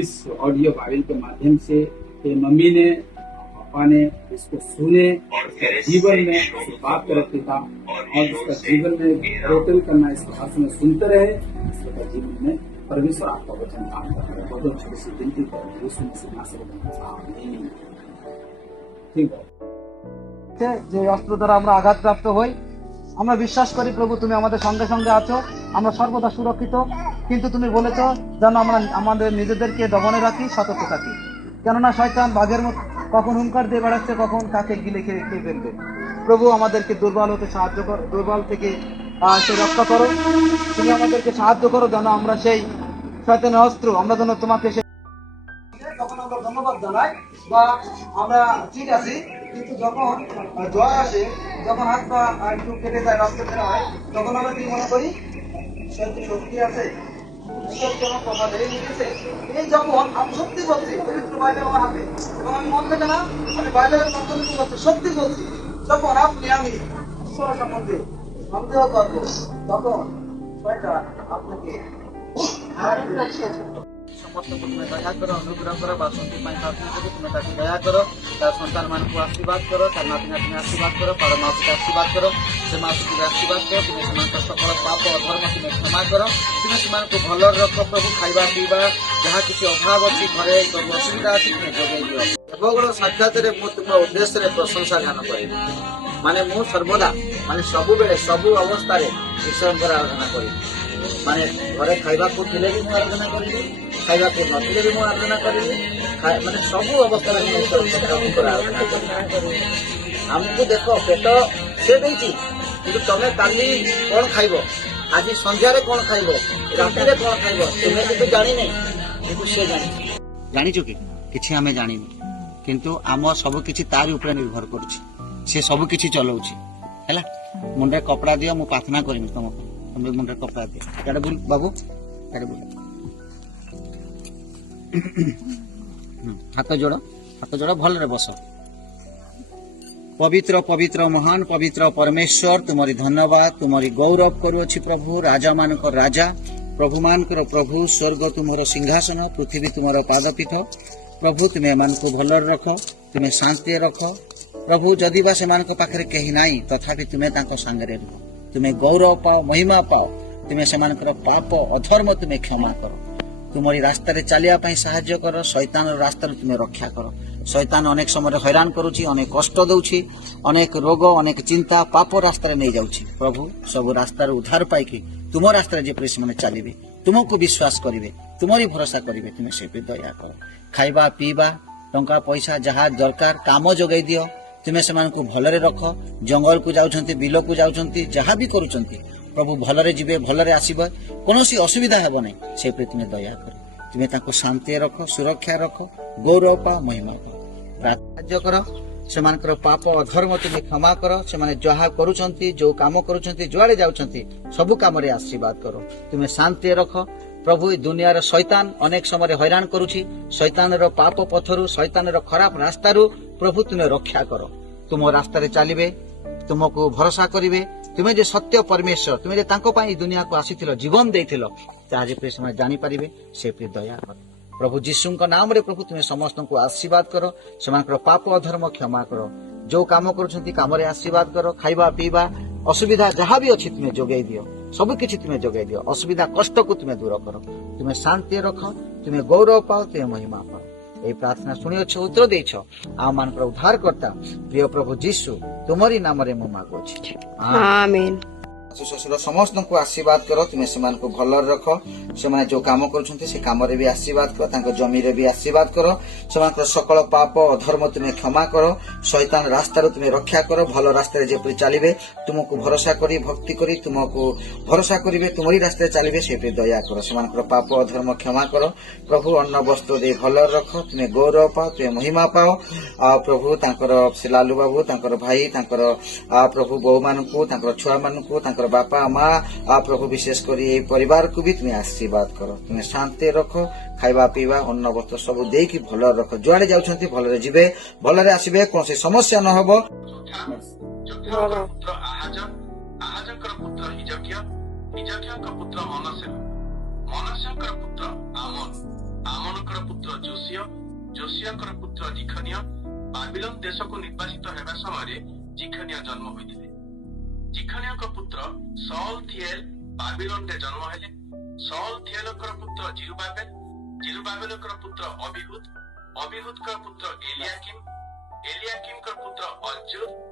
इस audio Bible के माध्यम से ये मम्मी ने पापा ने इसको सुने, इसका जीवन में बात करे पिता, और इसका जीवन में रोटल करना, इसके भाषण में सुनते रहे, इसका जीवन में परमेश्वर आपका वचन काम करता है। बहुत छोटी सी विनती कर यीशु मसीह नाम से आमीन। ठीक है, যে অস্ত্র দ্বারা আমরা আঘাতপ্রাপ্ত হই, আমরা বিশ্বাস করি প্রভু তুমি আমাদের সঙ্গে সঙ্গে আছো, আমরা সর্বদা সুরক্ষিত। কিন্তু তুমি বলেছো যেন আমরা আমাদের নিজেদেরকে দমনে রাখি, সতর্ক থাকি, কেননা শয়তান বাঘের মতো কখন হুঙ্কার দিয়ে বেড়াচ্ছে, কখন কাকে গিলে খেয়ে ফেলবে। প্রভু আমাদেরকে দুর্বল হতে সাহায্য করো, দুর্বল থেকে সে রক্ষা করো। তুমি আমাদেরকে সাহায্য করো যেন আমরা সেই শয়তানের অস্ত্র, আমরা যেন তোমাকে তখন আমরা ধন্যবাদ জানাই বা আমরা ঠিক আছি। কিন্তু যখন জয় আসে, যখন হাত পা একটু কেটে যায়, রক্ত বের হয়, তখন আমরা কি মনে করি শক্তি আছে, এই যখন আমি সত্যি বলছি, পবিত্র বাইবেল আমার হাতে এবং আমি মন থেকে না, আমি বাইবেলের মাধ্যমে বলছি, সত্যি বলছি, যখন আপনি আমি ঈশ্বর সম্বন্ধে সন্দেহ করবো, তখন শয়তান আপনাকে ସମସ୍ତଙ୍କୁ ତୁମେ ଦୟା କର, ଅନୁଗ୍ରହ କର, ବାସନ୍ତୀ ପାଇଁ ପ୍ରାର୍ଥନା କରି ତୁମେ ତାକୁ ଦୟା କର, ତା ସନ୍ତାନ ମାନଙ୍କୁ ଆଶୀର୍ବାଦ କର, ତା ନାତି ନାତୁଣୀ ଆଶୀର୍ବାଦ କର, ପର ମାଉସୀକୁ ଆଶୀର୍ବାଦ କର, ସେ ମାଉସୀକୁ ଆଶୀର୍ବାଦ କର। ତୁମେ ସେମାନଙ୍କ ସକଳ ପାପ ଅଧର୍ମ ତୁମେ କ୍ଷମା କର, ତୁମେ ସେମାନଙ୍କୁ ଭଲରେ ରଖ ପ୍ରଭୁ। ଖାଇବା ପିଇବା ଯାହା କିଛି ଅଭାବ ଅଛି, ଘରେ ଅସୁବିଧା ଅଛି, ତୁମେ ଯୋଗାଇ ଦିଅ। ଦେବଗଣ ସାକ୍ଷାତରେ ମୁଁ ତୁମ ଉଦ୍ଦେଶ୍ୟରେ ପ୍ରଶଂସା ଜ୍ଞାନ କରିବି, ମାନେ ମୁଁ ସର୍ବଦା, ମାନେ ସବୁବେଳେ ସବୁ ଅବସ୍ଥାରେ ଈଶ୍ୱରଙ୍କର ଆରାଧନା କରିବି। ମାନେ ଘରେ ଖାଇବାକୁ ଥିଲେ ବି ମୁଁ ଆରାଧନା କରିବି, ଖାଇବାକୁ ନଥିଲେ ବି ମୁଁ ଆରାଧନା କରିବି, ମାନେ ସବୁ ଅବସ୍ଥାରେ ମୁଁ ଈଶ୍ୱରଙ୍କର ଆରାଧନା କରିବି। ଆମକୁ ଦେଖ, ପେଟ ସେ ଦେଇଛି, କିନ୍ତୁ ତମେ କାଲି କଣ ଖାଇବ, ଆଜି ସନ୍ଧ୍ୟାରେ କଣ ଖାଇବ, ରାତିରେ କଣ ଖାଇବ, ତୁମେ କିନ୍ତୁ ଜାଣିନି, କିନ୍ତୁ ସେ ଜାଣିଛି। ଜାଣିଛୁ କି? କିଛି ଆମେ ଜାଣିନୁ, କିନ୍ତୁ ଆମ ସବୁ କିଛି ତାରି ଉପରେ ନିର୍ଭର କରୁଛି। ସେ ସବୁ କିଛି ଚଲାଉଛି ହେଲା। ମୁଣ୍ଡରେ କପଡା ଦିଅ, ମୁଁ ପ୍ରାର୍ଥନା କରିବି ତମକୁ। ତମେ ମୁଣ୍ଡରେ କପଡା ଦିଅ। ଇଆଡେ ବୁଲ ବାବୁ, ଇଆଡେ ବୁଲ। ହାତ ଯୋଡ, ଭଲରେ ବସ। ପବିତ୍ର ପବିତ୍ର ମହାନ ପବିତ୍ର ପରମେଶ୍ୱର, ତୁମରି ଧନ୍ୟବାଦ, ତୁମରି ଗୌରବ କରୁଅଛି ପ୍ରଭୁ। ରାଜା ମାନଙ୍କର ରାଜା, ପ୍ରଭୁ ମାନଙ୍କର ପ୍ରଭୁ। ସ୍ୱର୍ଗ ତୁମର ସିଂହାସନ, ପୃଥିବୀ ତୁମର ପାଦପୀଠ। ପ୍ରଭୁ ତୁମେ ଏମାନଙ୍କୁ ଭଲରେ ରଖ, ତୁମେ ଶାନ୍ତିରେ ରଖ ପ୍ରଭୁ। ଯଦି ବା ସେମାନଙ୍କ ପାଖରେ କେହି ନାହିଁ, ତଥାପି ତୁମେ ତାଙ୍କ ସାଙ୍ଗରେ ରୁହ। ତୁମେ ଗୌରବ ପାଅ, ମହିମା ପାଅ। ତୁମେ ସେମାନଙ୍କର ପାପ ଅଧର୍ମ ତୁମେ କ୍ଷମା କର। ତୁମରି ରାସ୍ତାରେ ଚାଲିବା ପାଇଁ ସାହାଯ୍ୟ କର। ଶୈତାନର ରାସ୍ତାରୁ ତୁମେ ରକ୍ଷା କର। ଶୈତାନ ଅନେକ ସମୟରେ ହଇରାଣ କରୁଛି, ଅନେକ କଷ୍ଟ ଦଉଛି, ଅନେକ ରୋଗ, ଅନେକ ଚିନ୍ତା, ପାପ ରାସ୍ତାରେ ନେଇଯାଉଛି। ପ୍ରଭୁ ସବୁ ରାସ୍ତାରୁ ଉଦ୍ଧାର ପାଇକି ତୁମ ରାସ୍ତାରେ ଯେପରି ସେମାନେ ଚାଲିବେ, ତୁମକୁ ବିଶ୍ୱାସ କରିବେ, ତୁମରି ଭରସା କରିବେ, ତୁମେ ସେପରି ଦୟା କର। ଖାଇବା ପିଇବା, ଟଙ୍କା ପଇସା ଯାହା ଦରକାର, କାମ ଯୋଗାଇ ଦିଅ। ତୁମେ ସେମାନଙ୍କୁ ଭଲରେ ରଖ। ଜଙ୍ଗଲକୁ ଯାଉଛନ୍ତି, ବିଲକୁ ଯାଉଛନ୍ତି, ଯାହା ବି କରୁଛନ୍ତି ପ୍ରଭୁ ଭଲରେ ଯିବେ, ଭଲରେ ଆସିବେ, କୌଣସି ଅସୁବିଧା ହେବ ନାହିଁ, ସେପରି ତୁମେ ଦୟା କର। ତୁମେ ତାଙ୍କୁ ଶାନ୍ତିରେ ରଖ, ସୁରକ୍ଷା ରଖ, ଗୌରବ ପାଅ, ମହିମା କର। ସାହାଯ୍ୟ କର, ସେମାନଙ୍କର ପାପ ଅଧର୍ମ ତୁମେ କ୍ଷମା କର। ସେମାନେ ଯାହା କରୁଛନ୍ତି, ଯୋଉ କାମ କରୁଛନ୍ତି, ଯୁଆଡେ ଯାଉଛନ୍ତି, ସବୁ କାମରେ ଆଶୀର୍ବାଦ କର। ତୁମେ ଶାନ୍ତିରେ ରଖ ପ୍ରଭୁ। ଏ ଦୁନିଆର ଶୈତାନ ଅନେକ ସମୟରେ ହଇରାଣ କରୁଛି। ଶୈତାନର ପାପ ପଥରୁ, ଶୈତାନର ଖରାପ ରାସ୍ତାରୁ ପ୍ରଭୁ ତୁମେ ରକ୍ଷା କର। ତୁମ ରାସ୍ତାରେ ଚାଲିବେ, ତୁମକୁ ଭରସା କରିବେ। ତୁମେ ଯେ ସତ୍ୟ ପରମେଶ୍ୱର, ତୁମେ ଯେ ତାଙ୍କ ପାଇଁ ଦୁନିଆକୁ ଆସିଥିଲ, ଜୀବନ ଦେଇଥିଲ, ତାହା ଯେପରି ସେମାନେ ଜାଣିପାରିବେ, ସେପରି ଦୟା କର ପ୍ରଭୁ। ଯୀଶୁଙ୍କ ନାମରେ ପ୍ରଭୁ ତୁମେ ସମସ୍ତଙ୍କୁ ଆଶୀର୍ବାଦ କର। ସେମାନଙ୍କର ପାପ ଅଧର୍ମ କ୍ଷମା କର। ଯୋଉ କାମ କରୁଛନ୍ତି, କାମରେ ଆଶୀର୍ବାଦ କର। ଖାଇବା ପିଇବା ଅସୁବିଧା ଯାହା ବି ଅଛି ତୁମେ ଯୋଗାଇ ଦିଅ। ସବୁ କିଛି ତୁମେ ଯୋଗାଇ ଦିଅ। ଅସୁବିଧା କଷ୍ଟକୁ ତୁମେ ଦୂର କର। ତୁମେ ଶାନ୍ତି ରଖ, ତୁମେ ଗୌରବ ପାଅ, ତୁମେ ମହିମା ପାଅ। এই প্রার্থনা শুনিছ, উত্তর ଦେଇଛ। ଆମମାନଙ୍କର ଉଦ୍ଧାରକର୍ତ୍ତା ପ୍ରିୟ ପ୍ରଭୁ ଯୀଶୁ, ତୁମରି ନାମରେ ମୁଁ ମାଗୁଅଛି, ଆମେନ୍। ଶାଶୁ ଶ୍ୱଶୁର ସମସ୍ତଙ୍କୁ ଆଶୀର୍ବାଦ କର। ତୁମେ ସେମାନଙ୍କୁ ଭଲରେ ରଖ। ସେମାନେ ଯୋଉ କାମ କରୁଛନ୍ତି, ସେ କାମରେ ବି ଆଶୀର୍ବାଦ କର। ତାଙ୍କ ଜମିରେ ବି ଆଶୀର୍ବାଦ କର। ସେମାନଙ୍କର ସକଳ ପାପ ଅଧର୍ମ ତୁମେ କ୍ଷମା କର। ଶୈତାନ ରାସ୍ତାରୁ ତୁମେ ରକ୍ଷା କର। ଭଲ ରାସ୍ତାରେ ଯେପରି ଚାଲିବେ, ତୁମକୁ ଭରସା କରି, ଭକ୍ତି କରି, ତୁମକୁ ଭରସା କରିବେ, ତୁମରି ରାସ୍ତାରେ ଚାଲିବେ, ସେପରି ଦୟା କର। ସେମାନଙ୍କର ପାପ ଅଧର୍ମ କ୍ଷମା କର ପ୍ରଭୁ। ଅନ୍ନ ବସ୍ତ୍ର ଦେଇ ଭଲରେ ରଖ। ତୁମେ ଗୌରବ ପାଅ, ତୁମେ ମହିମା ପାଅ। ଆଉ ପ୍ରଭୁ ତାଙ୍କର ସେ ଲାଲୁ ବାବୁ, ତାଙ୍କର ଭାଇ, ତାଙ୍କର ପ୍ରଭୁ ବୋଉ ମାନଙ୍କୁ, ତାଙ୍କର ଛୁଆ ମାନଙ୍କୁ, ତାଙ୍କର ବାପା ମା, ପ୍ରଭୁ ବିଶେଷ କରି ଏଇ ପରିବାରକୁ ବି ତୁମେ ଆଶୀର୍ବାଦ କର। ତୁମେ ଶାନ୍ତି ରଖ। ଖାଇବା ପିଇବା, ଅନ୍ନ ବସ୍ତ୍ର ସବୁ ଦେଇକି ଭଲରେ ରଖ। ଯୁଆଡେ ଯାଉଛନ୍ତି ଭଲରେ ଯିବେ, ଭଲରେ ଆସିବେ, କୌଣସି ସମସ୍ୟା ନ ହବ। ଆହାଜଙ୍କର ପୁତ୍ର ହିଜକିୟା, ହିଜକିୟାଙ୍କ ପୁତ୍ର ମନସେ, ମନସେଙ୍କର ପୁତ୍ର ଆମନ, ଆମନଙ୍କର ପୁତ୍ର जोसियाଙ୍କର ପୁତ୍ର ଜିଖନିୟ ବାବିଲୋନ ଦେଶକୁ ନିର୍ବାସିତ ହେବା ସମୟରେ ଜିଖନିୟ ଜନ୍ମ ହୋଇଥିଲେ। ଜିଖନିୟଙ୍କ ପୁତ୍ର ସଅଲ ଥିଏଲ ବାବିଲୋନରେ ଜନ୍ମ ହେଲେ। ସଅଲ ଥିଏଲଙ୍କର ପୁତ୍ର ଜିରୁବାବେଲ, ଜିରୁବାବେଲଙ୍କର ପୁତ୍ର ଅବିହୁଦ, ଅବିହୁଦଙ୍କର ପୁତ୍ର ଏଲିଆକିମ, ଏଲିଆକିମଙ୍କର ପୁତ୍ର ଅଜୁର,